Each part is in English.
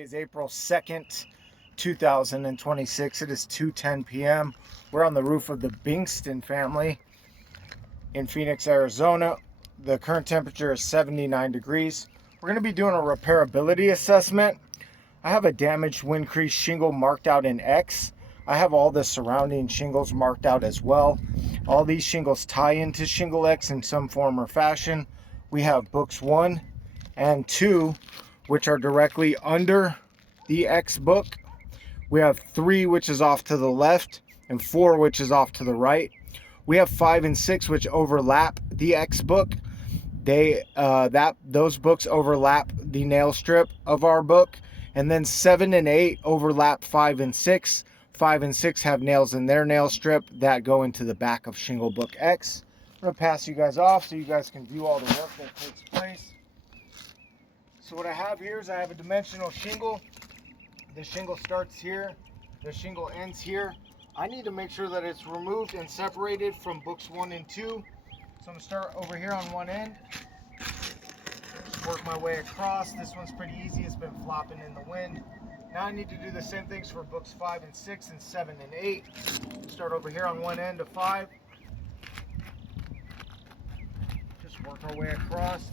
Today is April 2nd, 2026. It is 2:10 p.m. We're on the roof of the Bengtson family in Phoenix, Arizona. The current temperature is 79 degrees. We're going to be doing a repairability assessment. I have a damaged wind crease shingle marked out in X. I have all the surrounding shingles marked out as well. All these shingles tie into shingle X in some form or fashion. We have books 1 and 2, which are directly under the X book. We have 3, which is off to the left, and 4, which is off to the right. We have 5 and 6, which overlap the X book. Those books overlap the nail strip of our book, and then 7 and 8 overlap 5 and 6. 5 and 6 have nails in their nail strip that go into the back of shingle book X. I'm going to pass you guys off so you guys can view all the work that takes place. So what I have here is I have a dimensional shingle. The shingle starts here. The shingle ends here. I need to make sure that it's removed and separated from books 1 and 2. So I'm going to start over here on one end. Just work my way across. This one's pretty easy. It's been flopping in the wind. Now I need to do the same things for books 5 and 6 and 7 and 8. Start over here on one end of 5. Just work our way across.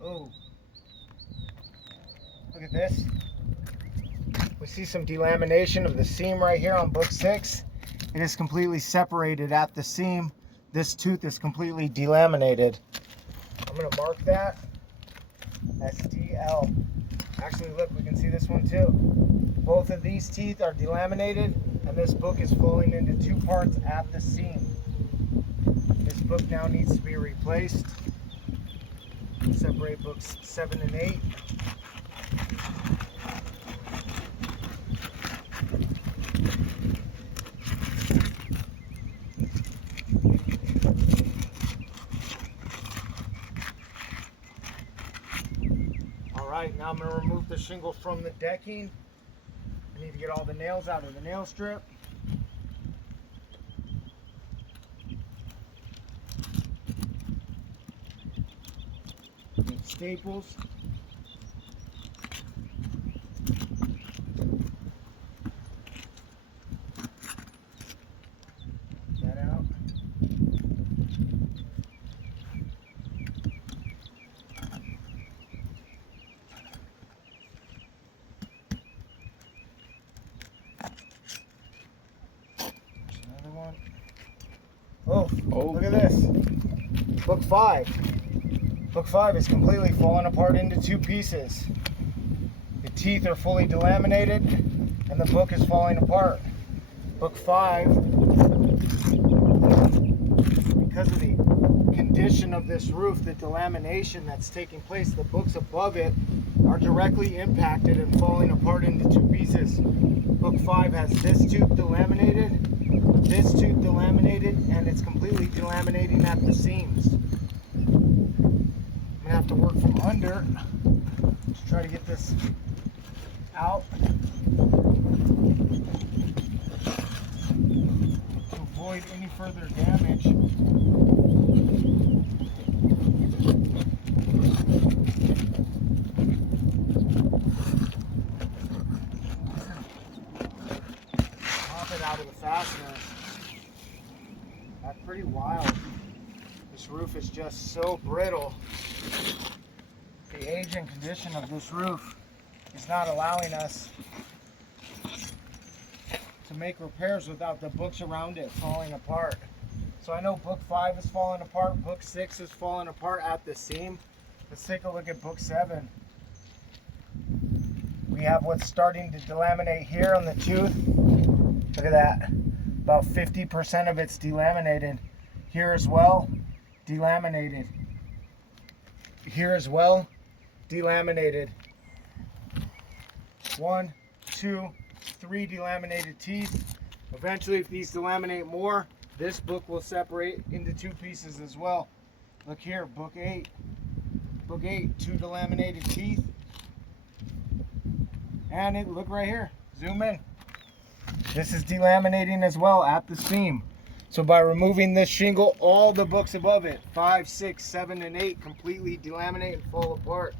Oh, look at this. We see some delamination of the seam right here on book 6. It is completely separated at the seam. This tooth is completely delaminated. I'm going to mark that SDL. Actually, look, we can see this one too. Both of these teeth are delaminated, and this book is falling into 2 parts at the seam. This book now needs to be replaced. Separate books 7 and 8. Alright, now I'm going to remove the shingle from the decking. I need to get all the nails out of the nail strip. Need staples. That out. Another one. Oh, look at this. Book 5. Book 5 is completely fallen apart into 2 pieces. The teeth are fully delaminated and the book is falling apart. Book 5, because of the condition of this roof, the delamination that's taking place, the books above it are directly impacted and falling apart into 2 pieces. Book 5 has this tooth delaminated, this tooth delaminated, and it's completely delaminating at the seams. I'm gonna have to work from under to try to get this out to avoid any further damage. Pop it out of the fastener. That's pretty wild. This roof is just so brittle. The age and condition of this roof is not allowing us to make repairs without the books around it falling apart. So I know book 5 is falling apart, book 6 is falling apart at the seam. Let's take a look at book 7. We have what's starting to delaminate here on the tooth. Look at that. About 50% of it's delaminated. Here as well, delaminated. Here as well, delaminated. 1, 2, 3 delaminated teeth. Eventually, if these delaminate more, this book will separate into 2 pieces as well. Look here, book 8. Book 8, 2 delaminated teeth. And look right here, zoom in. This is delaminating as well at the seam. So by removing this shingle, all the books above it, 5, 6, 7, and 8, completely delaminate and fall apart.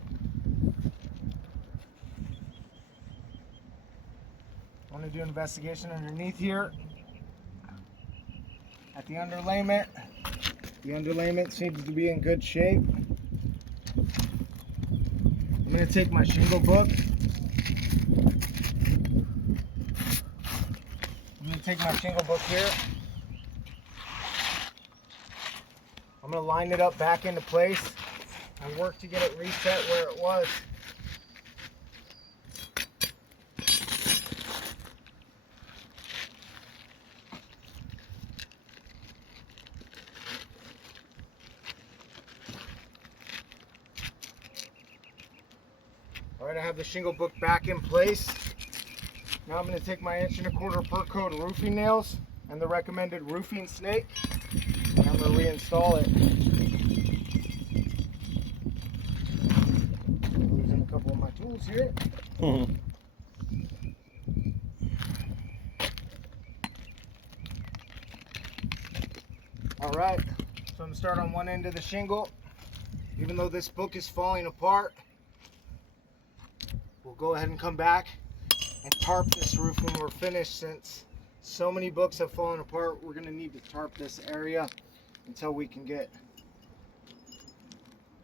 I want to do an investigation underneath here at the underlayment. The underlayment seems to be in good shape. I'm going to take my shingle book. I'm going to take my shingle book here. I'm going to line it up back into place and work to get it reset where it was. Alright, I have the shingle book back in place. Now I'm going to take my 1¼ inch per code roofing nails and the recommended roofing snake, and I'm going to reinstall it. Losing a couple of my tools here. Alright, so I'm going to start on one end of the shingle. Even though this book is falling apart, we'll go ahead and come back and tarp this roof when we're finished. Since so many books have fallen apart, we're going to need to tarp this area until we can get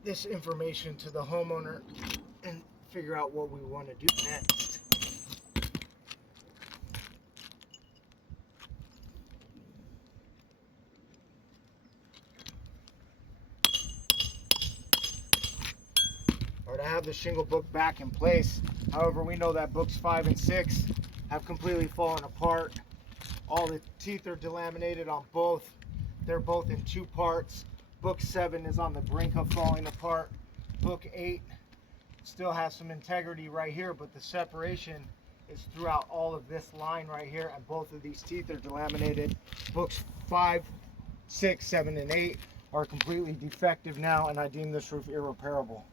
this information to the homeowner and figure out what we want to do next. Alright, I have the shingle book back in place. However, we know that books 5 and 6 have completely fallen apart. All the teeth are delaminated on both. They're both in 2 parts. Book 7 is on the brink of falling apart. Book 8 still has some integrity right here, but the separation is throughout all of this line right here, and both of these teeth are delaminated. Books 5, 6, 7, and 8 are completely defective now, and I deem this roof irreparable.